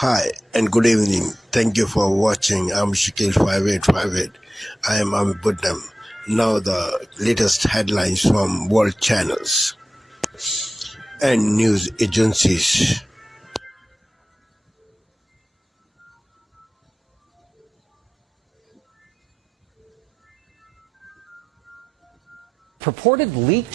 Hi and good evening. Thank you for watching. I'm Shakil 5858. I am Buddham. Now the latest headlines from world channels and news agencies. Purported leak.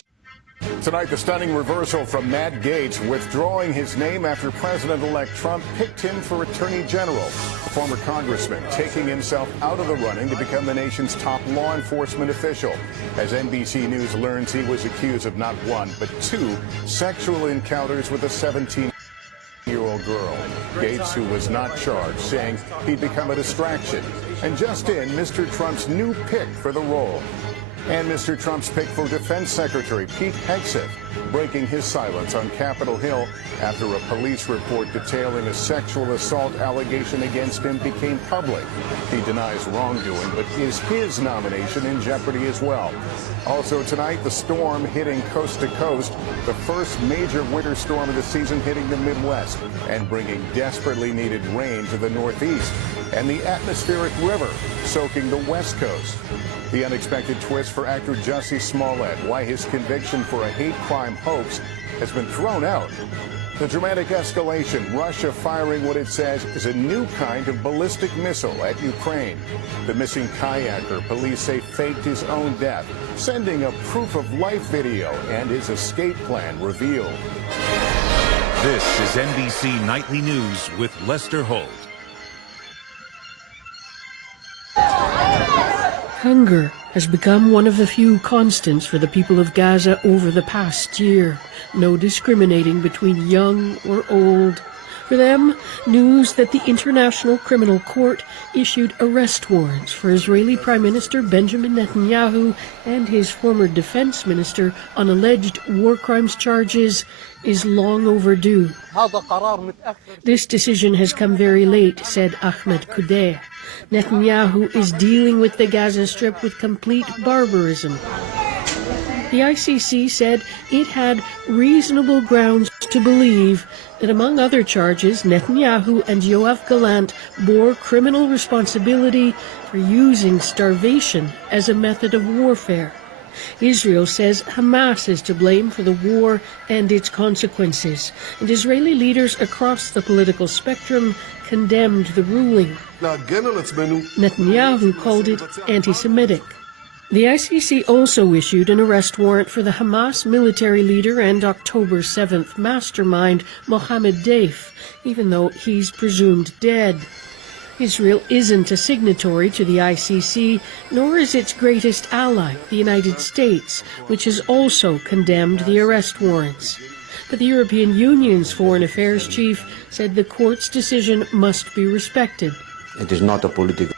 Tonight, the stunning reversal from Matt Gaetz withdrawing his name after President-elect Trump picked him for Attorney General. The former congressman taking himself out of the running to become the nation's top law enforcement official. As NBC News learns, he was accused of not one, but two sexual encounters with a 17-year-old girl. Gaetz, who was not charged, saying he'd become a distraction. And just in, Mr. Trump's new pick for the role. And Mr. Trump's pick for Defense Secretary Pete Hegseth, breaking his silence on Capitol Hill after a police report detailing a sexual assault allegation against him became public. He denies wrongdoing, but is his nomination in jeopardy as well? Also tonight, the storm hitting coast to coast, the first major winter storm of the season hitting the Midwest and bringing desperately needed rain to the Northeast, and the atmospheric river soaking the West Coast. The unexpected twist for actor Jussie Smollett, why his conviction for a hate crime hoax has been thrown out. The dramatic escalation, Russia firing what it says is a new kind of ballistic missile at Ukraine. The missing kayaker, police say, faked his own death, sending a proof of life video, and his escape plan revealed. This is NBC Nightly News with Lester Holt. Hunger has become one of the few constants for the people of Gaza over the past year. No discriminating between young or old. For them, news that the International Criminal Court issued arrest warrants for Israeli Prime Minister Benjamin Netanyahu and his former defense minister on alleged war crimes charges is long overdue. This decision has come very late, said Ahmed Kudeh. Netanyahu is dealing with the Gaza Strip with complete barbarism. The ICC said it had reasonable grounds to believe that, among other charges, Netanyahu and Yoav Gallant bore criminal responsibility for using starvation as a method of warfare. Israel says Hamas is to blame for the war and its consequences, and Israeli leaders across the political spectrum condemned the ruling. Netanyahu called it anti-Semitic. The ICC also issued an arrest warrant for the Hamas military leader and October 7th mastermind, Mohammed Deif, even though he's presumed dead. Israel isn't a signatory to the ICC, nor is its greatest ally, the United States, which has also condemned the arrest warrants. But the European Union's Foreign Affairs chief said the court's decision must be respected. It is not a political.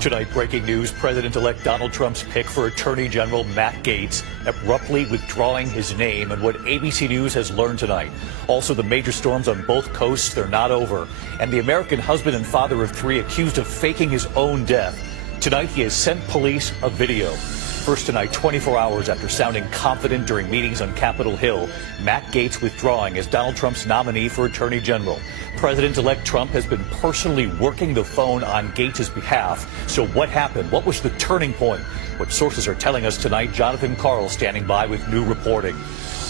Tonight, breaking news, President-elect Donald Trump's pick for Attorney General Matt Gaetz abruptly withdrawing his name, and what ABC News has learned tonight. Also, the major storms on both coasts, they're not over. And the American husband and father of three accused of faking his own death. Tonight, he has sent police a video. First tonight, 24 hours after sounding confident during meetings on Capitol Hill, Matt Gaetz withdrawing as Donald Trump's nominee for Attorney General. President-elect Trump has been personally working the phone on Gaetz's behalf. So what happened? What was the turning point? What sources are telling us tonight? Jonathan Carl standing by with new reporting.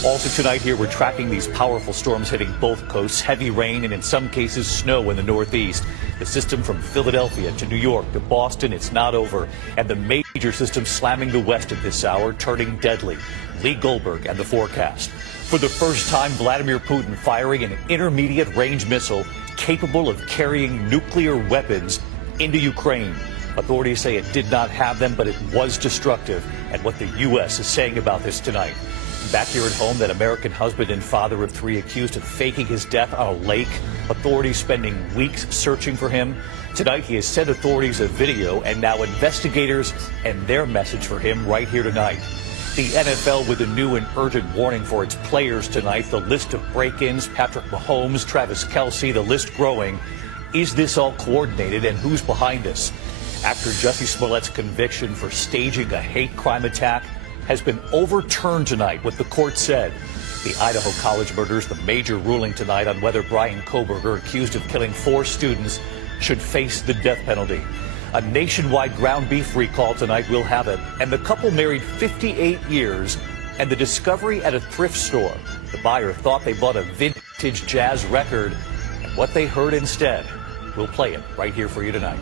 Also tonight here, we're tracking these powerful storms hitting both coasts, heavy rain and in some cases snow in the Northeast. The system from Philadelphia to New York to Boston, it's not over. And the major system slamming the West at this hour, turning deadly. Lee Goldberg and the forecast. For the first time, Vladimir Putin firing an intermediate range missile capable of carrying nuclear weapons into Ukraine. Authorities say it did not have them, but it was destructive. And what the U.S. is saying about this tonight. Back here at home, that American husband and father of three accused of faking his death on a lake. Authorities spending weeks searching for him. Tonight, he has sent authorities a video, and now investigators and their message for him right here tonight. The NFL with a new and urgent warning for its players tonight. The list of break-ins, Patrick Mahomes, Travis Kelce, the list growing. Is this all coordinated, and who's behind this? After Jussie Smollett's conviction for staging a hate crime attack has been overturned tonight, what the court said. The Idaho College murders, the major ruling tonight on whether Brian Koberger, accused of killing 4 students, should face the death penalty. A nationwide ground beef recall tonight will have it. And the couple married 58 years, and the discovery at a thrift store. The buyer thought they bought a vintage jazz record, and what they heard instead. We'll play it right here for you tonight.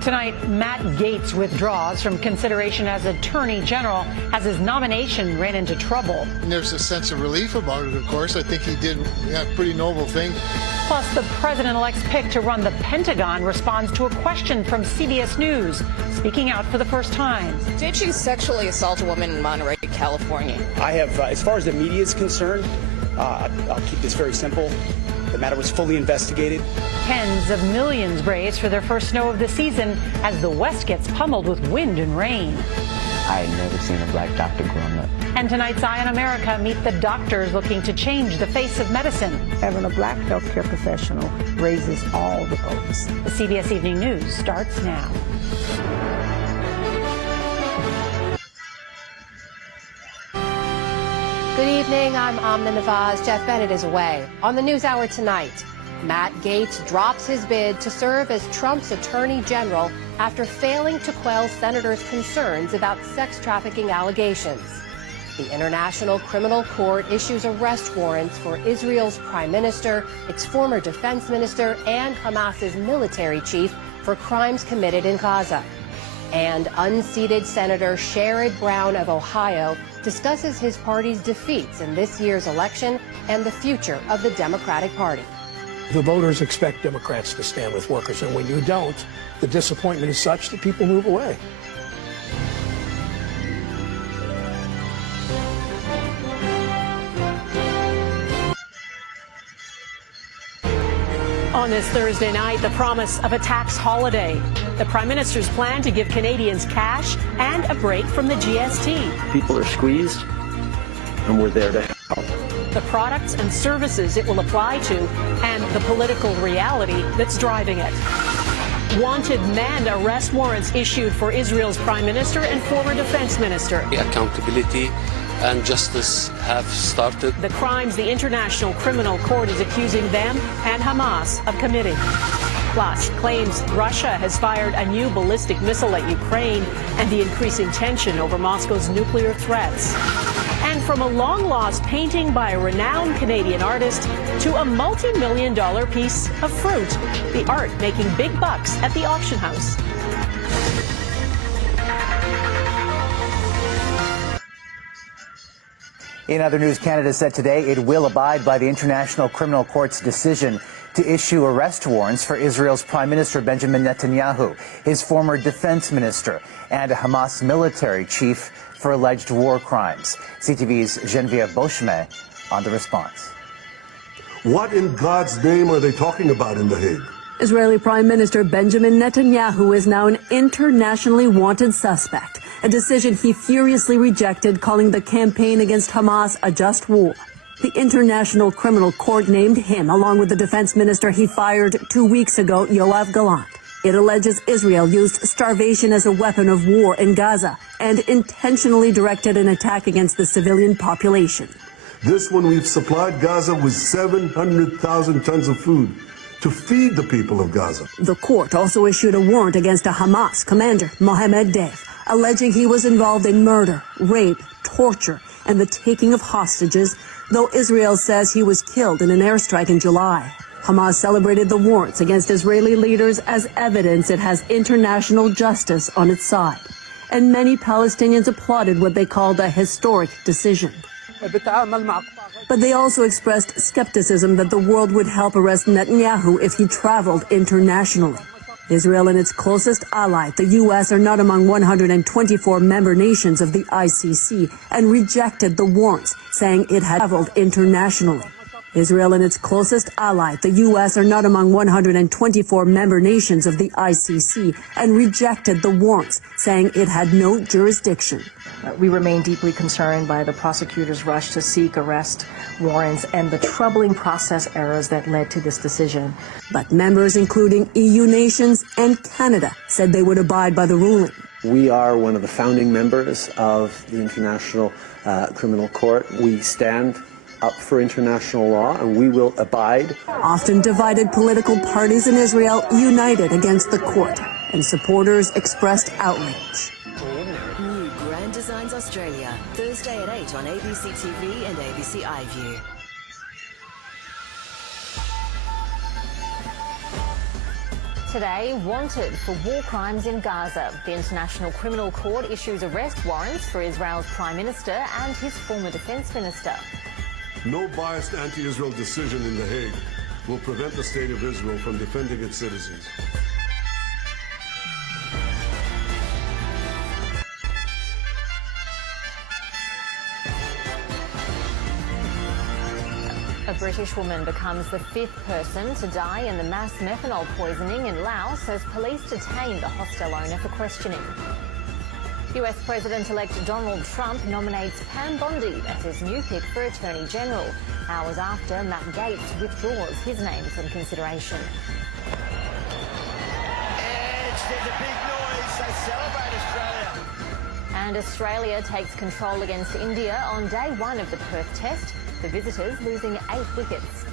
Tonight, Matt Gaetz withdraws from consideration as Attorney General as his nomination ran into trouble. And there's a sense of relief about it, of course. I think he did a pretty noble thing. Plus, the president-elect's pick to run the Pentagon responds to a question from CBS News, speaking out for the first time. Did you sexually assault a woman in Monterey, California? I have, as far as the media is concerned, I'll keep this very simple. The matter was fully investigated. Tens of millions brace for their first snow of the season as the West gets pummeled with wind and rain. I had never seen a black doctor growing up. And tonight's Eye on America, meet the doctors looking to change the face of medicine. Having a black healthcare professional raises all the boats. The CBS Evening News starts now. Good evening, I'm Amna Nawaz. Jeff Bennett is away. On the NewsHour tonight, Matt Gaetz drops his bid to serve as Trump's Attorney General after failing to quell senators' concerns about sex trafficking allegations. The International Criminal Court issues arrest warrants for Israel's Prime Minister, its former defense minister, and Hamas's military chief for crimes committed in Gaza. And unseated Senator Sherrod Brown of Ohio discusses his party's defeats in this year's election and the future of the Democratic Party. The voters expect Democrats to stand with workers, and when you don't, the disappointment is such that people move away. On this Thursday night, the promise of a tax holiday. The Prime Minister's plan to give Canadians cash and a break from the GST. People are squeezed, and we're there to help. The products and services it will apply to, and the political reality that's driving it. Wanted men arrest warrants issued for Israel's Prime Minister and former defense minister. Accountability and justice have started. The crimes the International Criminal Court is accusing them and Hamas of committing. Plus, claims Russia has fired a new ballistic missile at Ukraine and the increasing tension over Moscow's nuclear threats. And from a long-lost painting by a renowned Canadian artist to a multi-million-dollar piece of fruit, the art making big bucks at the auction house. In other news, Canada said today it will abide by the International Criminal Court's decision to issue arrest warrants for Israel's Prime Minister Benjamin Netanyahu, his former defense minister, and a Hamas military chief for alleged war crimes. CTV's Genevieve Beauchemin on the response. What in God's name are they talking about in The Hague? Israeli Prime Minister Benjamin Netanyahu is now an internationally wanted suspect, a decision he furiously rejected, calling the campaign against Hamas a just war. The International Criminal Court named him, along with the defense minister he fired 2 weeks ago, Yoav Gallant. It alleges Israel used starvation as a weapon of war in Gaza and intentionally directed an attack against the civilian population. This one, we've supplied Gaza with 700,000 tons of food to feed the people of Gaza. The court also issued a warrant against a Hamas commander, Mohammed Deif, alleging he was involved in murder, rape, torture, and the taking of hostages, though Israel says he was killed in an airstrike in July. Hamas celebrated the warrants against Israeli leaders as evidence it has international justice on its side. And many Palestinians applauded what they called a historic decision. But they also expressed skepticism that the world would help arrest Netanyahu if he traveled internationally. Israel and its closest ally, the U.S., are not among 124 member nations of the ICC and rejected the warrants, saying it had traveled internationally. Israel and its closest ally, the U.S., are not among 124 member nations of the ICC and rejected the warrants, saying it had no jurisdiction. We remain deeply concerned by the prosecutor's rush to seek arrest warrants and the troubling process errors that led to this decision. But members, including EU nations and Canada, said they would abide by the ruling. We are one of the founding members of the International Criminal Court. We stand up for international law, and we will abide. Often divided political parties in Israel united against the court, and supporters expressed outrage. New Grand Designs Australia, Thursday at 8 on ABC TV and ABC iView. Today, wanted for war crimes in Gaza. The International Criminal Court issues arrest warrants for Israel's Prime Minister and his former Defence Minister. No biased anti-Israel decision in The Hague will prevent the State of Israel from defending its citizens. A British woman becomes the 5th person to die in the mass methanol poisoning in Laos as police detain the hostel owner for questioning. US President-elect Donald Trump nominates Pam Bondi as his new pick for Attorney General, hours after Matt Gaetz withdraws his name from consideration. There's a big noise. They celebrate Australia. And Australia takes control against India on day 1 of the Perth Test, the visitors losing 8 wickets.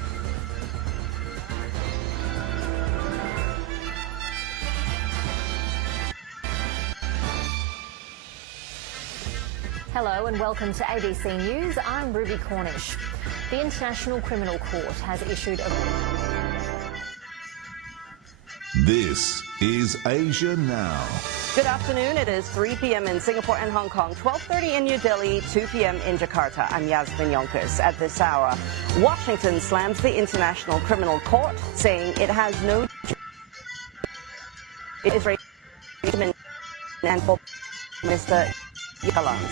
Hello and welcome to ABC News. I'm Ruby Cornish. The International Criminal Court has issued a... This is Asia Now. Good afternoon. It is 3 p.m. in Singapore and Hong Kong, 12:30 in New Delhi, 2 p.m. in Jakarta. I'm Yasmin Yonkers. At this hour, Washington slams the International Criminal Court, saying it has no... Israel and for Mr. Yaland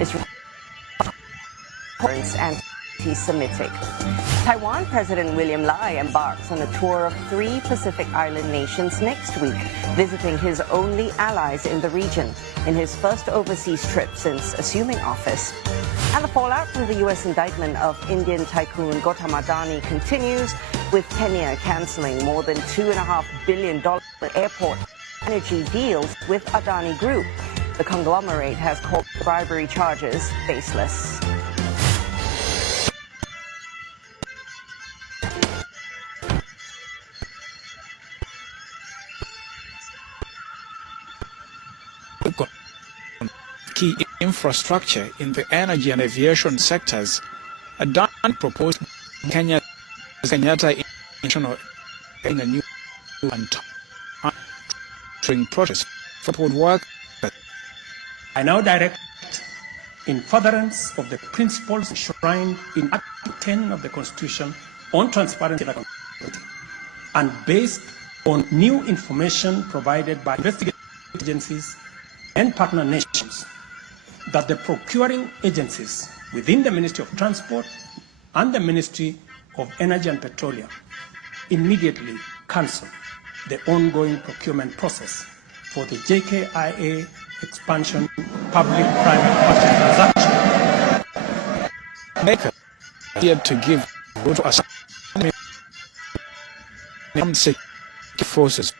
is anti-Semitic. Taiwan President William Lai embarks on a tour of 3 Pacific Island nations next week, visiting his only allies in the region in his first overseas trip since assuming office. And the fallout from the U.S. indictment of Indian tycoon Gautam Adani continues, with Kenya cancelling more than $2.5 billion airport energy deals with Adani Group. The conglomerate has called bribery charges baseless. Key infrastructure in the energy and aviation sectors, Adani proposed Kenyatta International in a new and process for port work. I now direct, in furtherance of the principles enshrined in Article 10 of the Constitution on transparency and accountability, and based on new information provided by investigative agencies and partner nations, that the procuring agencies within the Ministry of Transport and the Ministry of Energy and Petroleum immediately cancel the ongoing procurement process for the JKIA expansion public-private partnership transaction. Maker appeared to give to us armed security forces.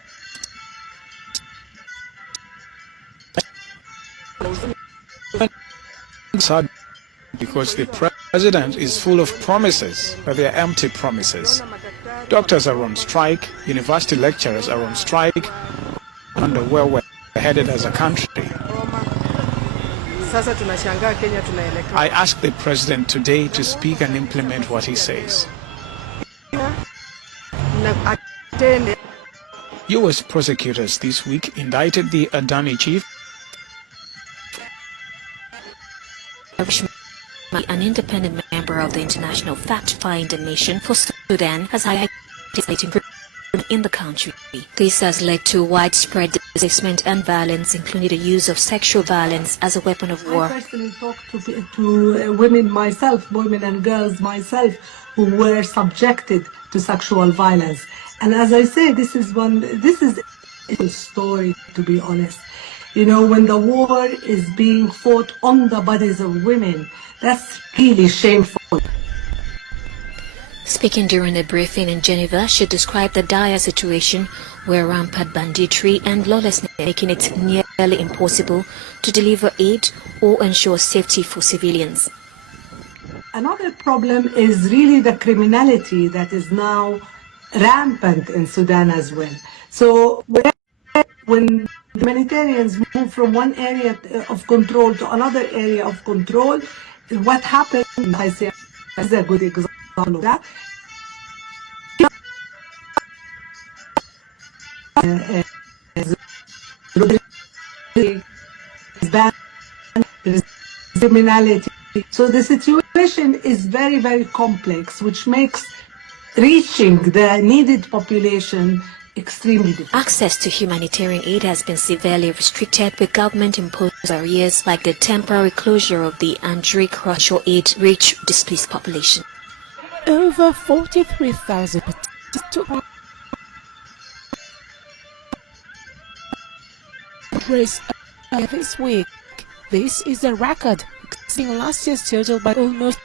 Sad because the president is full of promises, but they are empty promises. Doctors are on strike, university lecturers are on strike, and where we're headed as a country. I ask the president today to speak and implement what he says. U.S. prosecutors this week indicted the Adani chief, an independent member of the International Fact-Finding Mission for Sudan, has highlighted in the country. This has led to widespread displacement and violence, including the use of sexual violence as a weapon of war. I personally talked to women myself, women and girls myself, who were subjected to sexual violence. And as I say, this is a story, to be honest. You know, when the war is being fought on the bodies of women, that's really shameful. Speaking during a briefing in Geneva, she described the dire situation where rampant banditry and lawlessness making it nearly impossible to deliver aid or ensure safety for civilians. Another problem is really the criminality that is now rampant in Sudan as well. So when humanitarians move from one area of control to another area of control, what happens, I say, is a good example of that. Criminality. So the situation is very, very complex, which makes reaching the needed population extremely difficult. Access to humanitarian aid has been severely restricted, with government-imposed barriers like the temporary closure of the Andriy Russian aid reach displaced population. Over 43,000 participants race this week. This is a record, exceeding last year's total by almost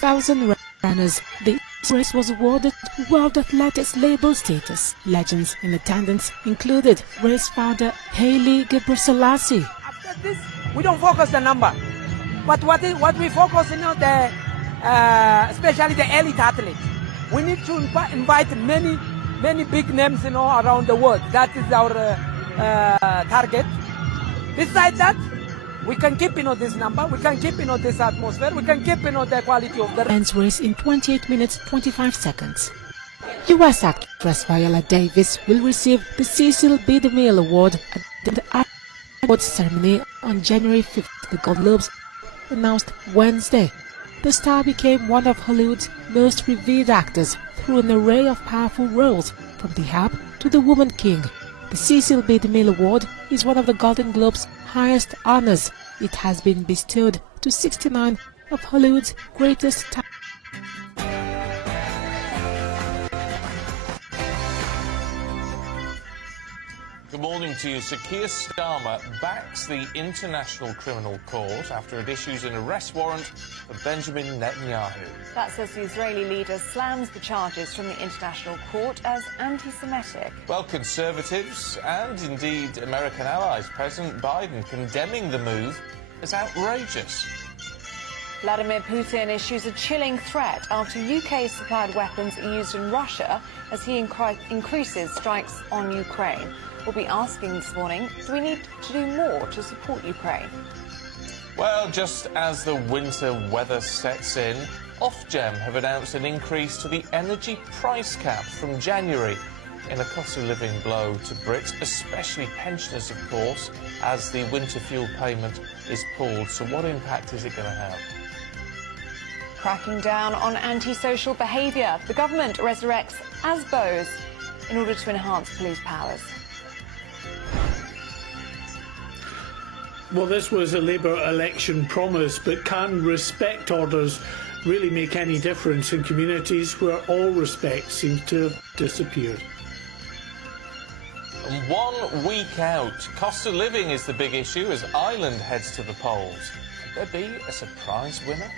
1,000 runners. This race was awarded World Athletics label status. Legends in attendance included race founder Haile Gebrselassie. After this, we don't focus the number, but what we focus, especially the elite athletes. We need to invite many big names, around the world. That is our target. Besides that, we can keep this number, we can keep this atmosphere, we can keep the quality of the men's race in 28 minutes 25 seconds. US actress Viola Davis will receive the Cecil B. DeMille Award at the awards ceremony on January 5th. The Golden Globes announced Wednesday. The star became one of Hollywood's most revered actors through an array of powerful roles, from The Hap to The Woman King. The Cecil B. DeMille Award is one of the Golden Globes' highest honors. It has been bestowed to 69 of Hollywood's greatest talents. Good morning to you. Sir Keir Starmer backs the International Criminal Court after it issues an arrest warrant for Benjamin Netanyahu. That says the Israeli leader slams the charges from the International Court as anti-Semitic. Well, Conservatives and indeed American allies, President Biden, condemning the move as outrageous. Vladimir Putin issues a chilling threat after UK-supplied weapons are used in Russia as he increases strikes on Ukraine. We'll be asking this morning, do we need to do more to support Ukraine? Well, just as the winter weather sets in, Ofgem have announced an increase to the energy price cap from January in a cost-of-living blow to Brits, especially pensioners, of course, as the winter fuel payment is pulled. So what impact is it going to have? Cracking down on antisocial behaviour. The government resurrects ASBOs in order to enhance police powers. Well, this was a Labour election promise, but can respect orders really make any difference in communities where all respect seems to have disappeared? And 1 week out, cost of living is the big issue as Ireland heads to the polls. Could there be a surprise winner?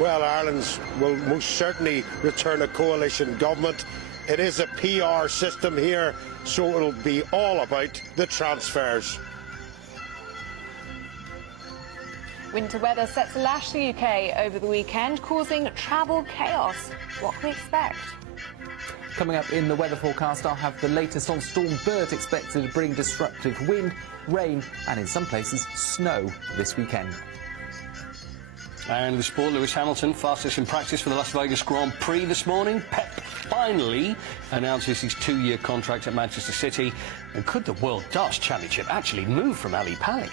Well, Ireland will most certainly return a coalition government. It is a PR system here, so it'll be all about the transfers. Winter weather set to lash the UK over the weekend, causing travel chaos. What can we expect? Coming up in the weather forecast, I'll have the latest on Storm Bert, expected to bring disruptive wind, rain and in some places snow this weekend. And the sport, Lewis Hamilton, fastest in practice for the Las Vegas Grand Prix this morning. Pep finally announces his 2-year contract at Manchester City. And could the World Darts Championship actually move from Ali Pali?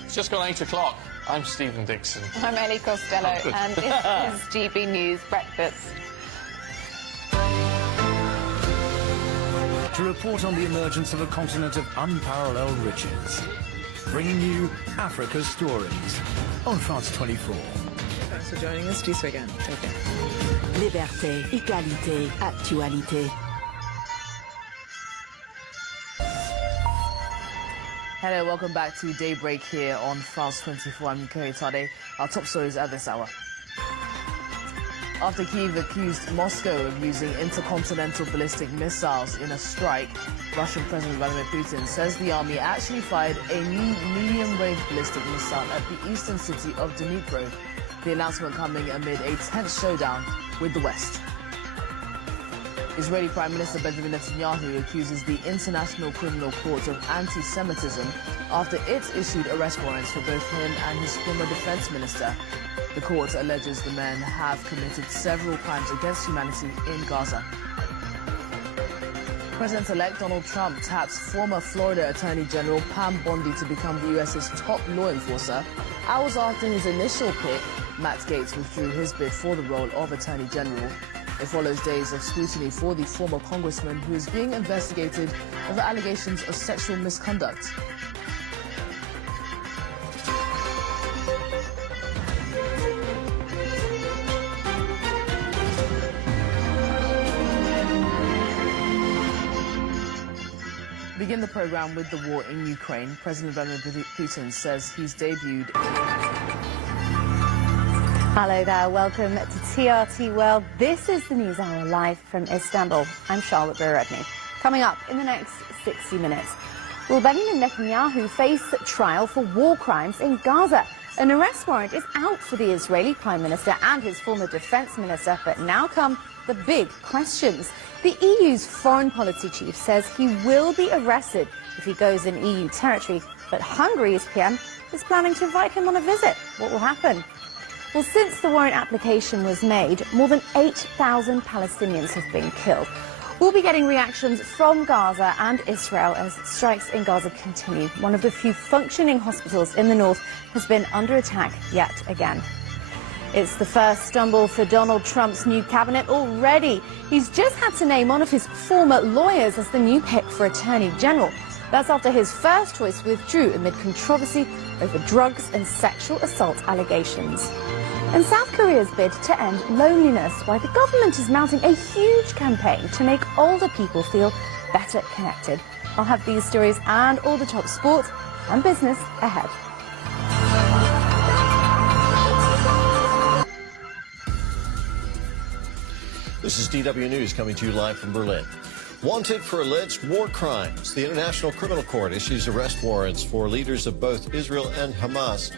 It's just gone 8 o'clock. I'm Stephen Dixon. I'm Ellie Costello, and this is GB News Breakfast. To report on the emergence of a continent of unparalleled riches, bringing you Africa's stories on France 24. Thanks for joining us. See you again. Take care. Liberté, égalité, actualité. Hello, welcome back to Daybreak here on France 24. I'm Nikoi Tade. Our top stories at this hour. After Kyiv accused Moscow of using intercontinental ballistic missiles in a strike, Russian President Vladimir Putin says the army actually fired a new medium-range ballistic missile at the eastern city of Dnipro. The announcement coming amid a tense showdown with the West. Israeli Prime Minister Benjamin Netanyahu accuses the International Criminal Court of anti-Semitism after it issued arrest warrants for both him and his former defense minister. The court alleges the men have committed several crimes against humanity in Gaza. President-elect Donald Trump taps former Florida Attorney General Pam Bondi to become the U.S.'s top law enforcer. Hours after his initial pick, Matt Gaetz withdrew his bid for the role of Attorney General. It follows days of scrutiny for the former congressman who is being investigated over allegations of sexual misconduct. Begin the program with the war in Ukraine. President Vladimir Putin says he's debuted. Hello there, welcome to TRT World. This is the News Hour live from Istanbul. I'm Charlotte Berredny. Coming up in the next 60 minutes, will Benjamin Netanyahu face trial for war crimes in Gaza? An arrest warrant is out for the Israeli Prime Minister and his former defense minister, but now come the big questions. The EU's foreign policy chief says he will be arrested if he goes in EU territory, but Hungary's PM is planning to invite him on a visit. What will happen? Well, since the warrant application was made, more than 8,000 Palestinians have been killed. We'll be getting reactions from Gaza and Israel as strikes in Gaza continue. One of the few functioning hospitals in the north has been under attack yet again. It's the first stumble for Donald Trump's new cabinet already. He's just had to name one of his former lawyers as the new pick for Attorney General. That's after his first choice withdrew amid controversy over drugs and sexual assault allegations. And South Korea's bid to end loneliness, why the government is mounting a huge campaign to make older people feel better connected. I'll have these stories and all the top sports and business ahead. This is DW News coming to you live from Berlin. Wanted for alleged war crimes, the International Criminal Court issues arrest warrants for leaders of both Israel and Hamas.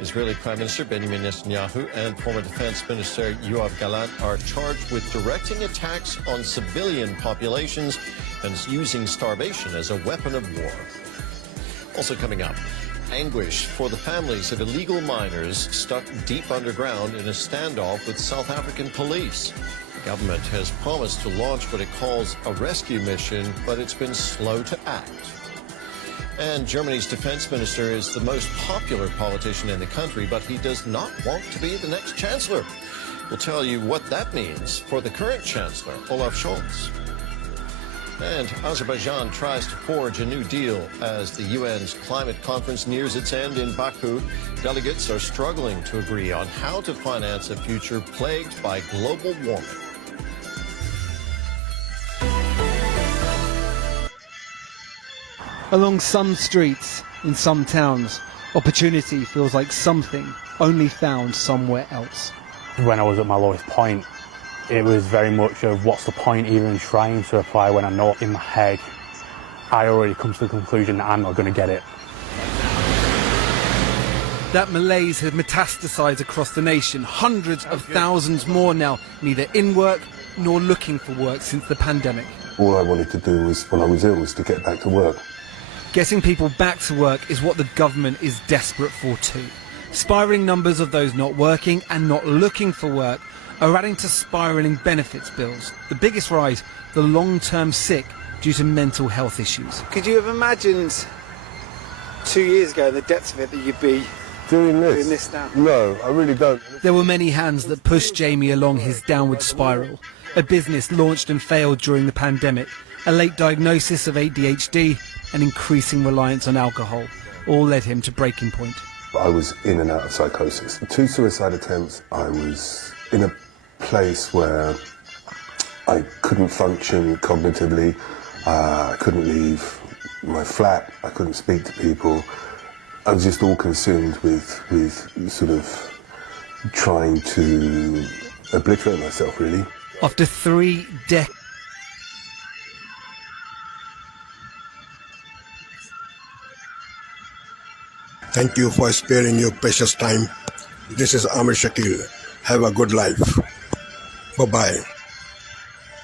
Israeli Prime Minister Benjamin Netanyahu and former Defense Minister Yoav Gallant are charged with directing attacks on civilian populations and using starvation as a weapon of war. Also coming up, anguish for the families of illegal miners stuck deep underground in a standoff with South African police. The government has promised to launch what it calls a rescue mission, but it's been slow to act. And Germany's defense minister is the most popular politician in the country, but he does not want to be the next chancellor. We'll tell you what that means for the current chancellor, Olaf Scholz. And Azerbaijan tries to forge a new deal as the UN's climate conference nears its end in Baku. Delegates are struggling to agree on how to finance a future plagued by global warming. Along some streets in some towns, opportunity feels like something only found somewhere else. When I was at my lowest point, it was very much of what's the point even trying to apply when I know in my head I already come to the conclusion that I'm not going to get it. That malaise had metastasized across the nation. Hundreds of thousands more now, neither in work nor looking for work since the pandemic. All I wanted to do was, when I was ill, was to get back to work. Getting people back to work is what the government is desperate for too. Spiralling numbers of those not working and not looking for work are adding to spiralling benefits bills. The biggest rise, the long-term sick due to mental health issues. Could you have imagined 2 years ago in the depths of it that you'd be doing this now? No, I really don't. There were many hands that pushed Jamie along his downward spiral. A business launched and failed during the pandemic, a late diagnosis of ADHD, and increasing reliance on alcohol, all led him to breaking point. I was in and out of psychosis. 2 suicide attempts. I was in a place where I couldn't function cognitively. I couldn't leave my flat. I couldn't speak to people. I was just all consumed with sort of trying to obliterate myself, really. After 3 decades. Thank you for sparing your precious time. This is Amir Shakil. Have a good life. Bye-bye.